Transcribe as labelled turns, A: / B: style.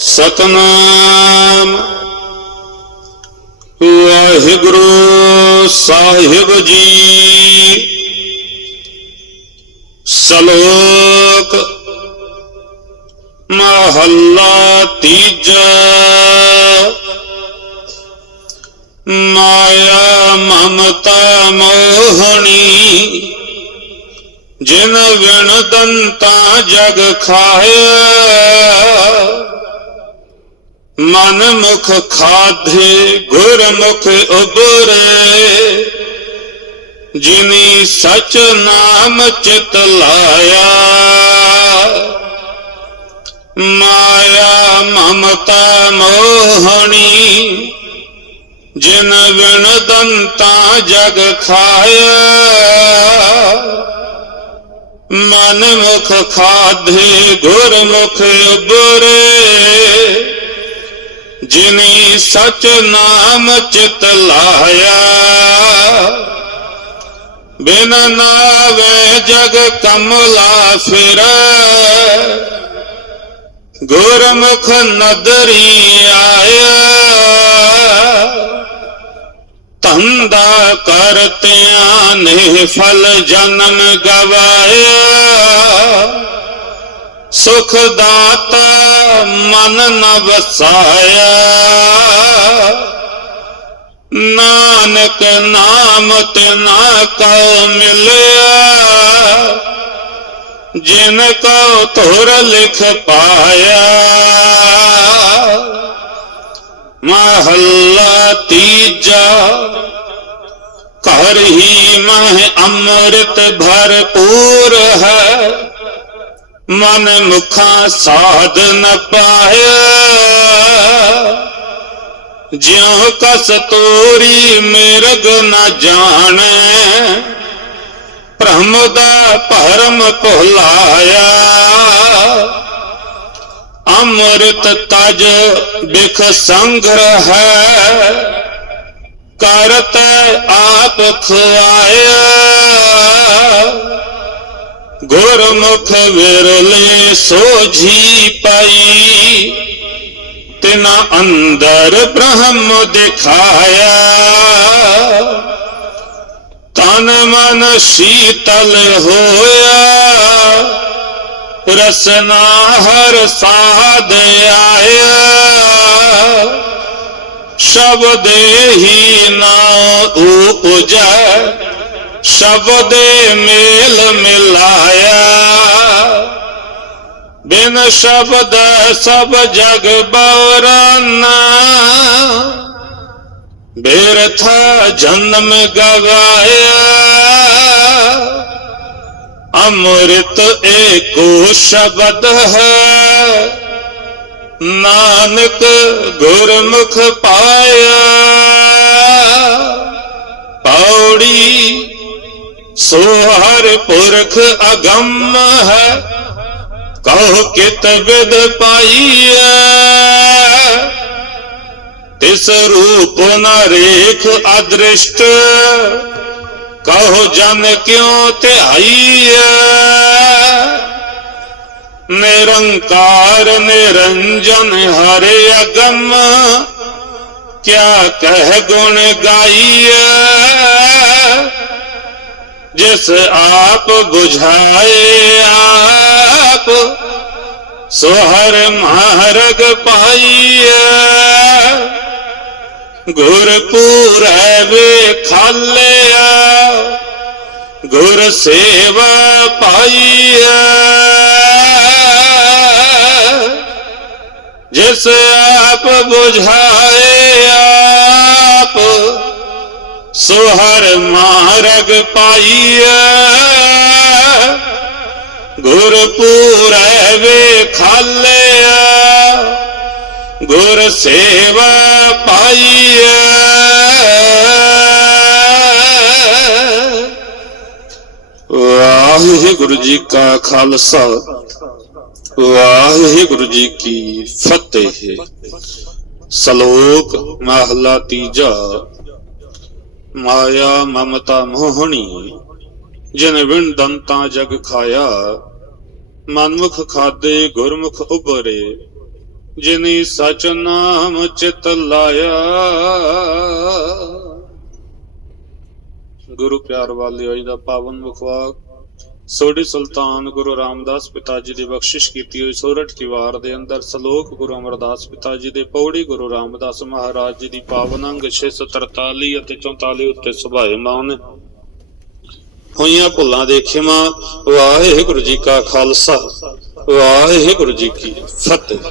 A: ਸਤਨਾਮ। ਵਾਹਿਗੁਰੂ ਸਾਹਿਬ ਜੀ, ਸ਼ਲੋਕ ਮਹੱਲਾ ਤੀਜਾ। ਮਾਇਆ ਮਮਤਾ ਮੋਹਣੀ, ਜਿਨ ਵਿਣ ਦੰਤਾ ਜਗ ਖਾਇਆ। ਮਨ ਮੁਖ ਖਾਧੇ ਗੁਰਮੁਖ ਉਬਰੇ। ਜਿਨੀ ਸਚ ਨਾਮ ਚਿਤ ਲਾਇਆ, ਮਾਇਆ ਮਮਤਾ ਮੋਹਣੀ। ਜਿਨ ਵਿਣ ਦੰਤਾ ਜਗ ਖਾਇਆ ਮਨ ਮੁਖ ਖਾਧੇ ਗੁਰਮੁਖ ਉਬਰੇ। ਜਿਨੀ ਸਚ ਨਾਮ ਚਿਤ ਲਾਇਆ ਬਿਨ ਨਾਵੇ ਜਗ ਕਮਲਾ ਫਿਰ। ਗੁਰਮੁਖ ਨਦਰੀ ਆਇਆ, ਧੰਦਾ ਕਰਤਿਆਂ ਨੇ ਫਲ ਜਨਮ ਗਵਾਇਆ। ਸੁਖ ਦਾਤਾ ਮਨ ਨ ਵਸਾਇਆ। ਨਾਨਕ ਨਾਮ ਤੇ ਨਾ ਕਉ ਮਿਲਿਆ। ਜਿਨ ਕਉ ਧੁਰ ਲਿਖ ਪਾਇਆ। ਮਹੱਲਾ ਤੀਜਾ, ਘਰ ਹੀ ਮਹਿ ਅੰਮ੍ਰਿਤ ਭਰਪੂਰ ਹੈ। ਮਨ ਮੁਖਾ ਸਾਧ ਨ ਪਾਇਆ। ਜਿਉ ਕਸ ਤੋਰੀ ਮਿਰਗ ਨ ਜਾਣੈ, ਭ੍ਰਮ ਦਾ ਭਰਮ ਭੁਲਾਇਆ। ਅੰਮ੍ਰਿਤ ਤਜ ਬਿਖ ਸੰਗ੍ਰਹ ਹੈ ਕਰਤ ਆਪ ਖੁਆਇਆ। ਗੁਰਮੁਖ ਵਿਰਲੇ ਸੋਝੀ ਪਈ। ਤਿਨਾ ਅੰਦਰ ਬ੍ਰਹਮ ਦਿਖਾਇਆ। ਤਨ ਮਨ ਸ਼ੀਤਲ ਹੋਇਆ। ਰਸਨਾ ਹਰ ਸਾਧ ਆਇਆ। ਸ਼ਬਦ ਹੀ ਨਾ ਉਪਜੈ ਸ਼ਬਦ ਮੇਲ ਮਿਲਾਇਆ। ਬਿਨ ਸ਼ਬਦ ਸਭ ਜਗ ਬਵਰਾਨਾ ਬੇਰਥਾ ਜਨਮ ਗਵਾਇਆ। ਅੰਮ੍ਰਿਤ ਏਕੋ ਸ਼ਬਦ ਹੈ। ਨਾਨਕ ਗੁਰਮੁਖ ਪਾਇਆ। ਪੌੜੀ सो हर पुरख अगम है। कहो कितबिद पाई तिस रूप न रेख अदृष्ट। कहो जन क्यों त्याई निरंकार निरंजन हरे अगम। क्या कह गुण गाइया ਜਿਸ ਆਪ 부ਝਾਏ ਆਪ, ਸੋਹਰ ਮਹਾਰਗ ਮਾਰਗ ਪਾਈਐ। ਗੁਰ ਪੂਰੈ ਵੇ ਖਾਲਿਆ ਗੁਰ ਸੇਵਾ ਪਾਈਐ। ਜਿਸ ਆਪ 부ਝਾਏ ਆਪ ਸੁਹਰ ਮਾਰਗ ਪਾਈਐ। ਗੁਰ ਪੂਰੈ ਵੇ ਖਾਲਿਆ ਗੁਰ ਸੇਵਾ ਪਾਈਐ। ਵਾਹਿਗੁਰੂ ਜੀ ਕਾ ਖਾਲਸਾ। ਵਾਹਿਗੁਰੂ ਜੀ ਕੀ ਫਤਿਹ। ਸ਼ਲੋਕ ਮਹਲਾ ਤੀਜਾ। ਮਾਇਆ ਮਮਤਾ ਮੋਹਣੀ, ਜਿਨ ਵਿਣ ਦੰਤਾ ਜਗ ਖਾਇਆ, ਮਨਮੁਖ ਖਾਦੇ ਗੁਰਮੁਖ ਉਬਰੇ ਜਿਨੀ ਸਚ ਨਾਮ ਚਿਤ ਲਾਇਆ। ਗੁਰੂ ਪਿਆਰ ਵਾਲਿਓ ਜੀ ਦਾ ਪਾਵਨ ਮੁਖਵਾ ਸੋਢੀ ਸੁਲਤਾਨ ਗੁਰੂ ਰਾਮਦਾਸ ਪਿਤਾ ਜੀ ਦੀ ਬਖਸ਼ਿਸ਼ ਕੀਤੀ ਹੋਈ ਸੋਰਠ ਕੀ ਵਾਰ ਦੇ ਅੰਦਰ ਸ਼ਲੋਕ ਗੁਰੂ ਅਮਰਦਾਸ ਪਿਤਾ ਜੀ ਦੇ ਪੌੜੀ ਗੁਰੂ ਰਾਮਦਾਸ ਮਹਾਰਾਜ ਜੀ ਦੀ ਪਾਵਨ ਅੰਗ 643 ਅਤੇ 44 ਉੱਤੇ ਸੁਭਾਏਮਾਨ ਹੋਈਆਂ ਭੁੱਲਾਂ ਦੇ ਖਿਮਾ, ਵਾਹਿਗੁਰੂ ਜੀ ਕਾ ਖਾਲਸਾ, ਵਾਹਿਗੁਰੂ ਜੀ ਕੀ ਫਤਿਹ।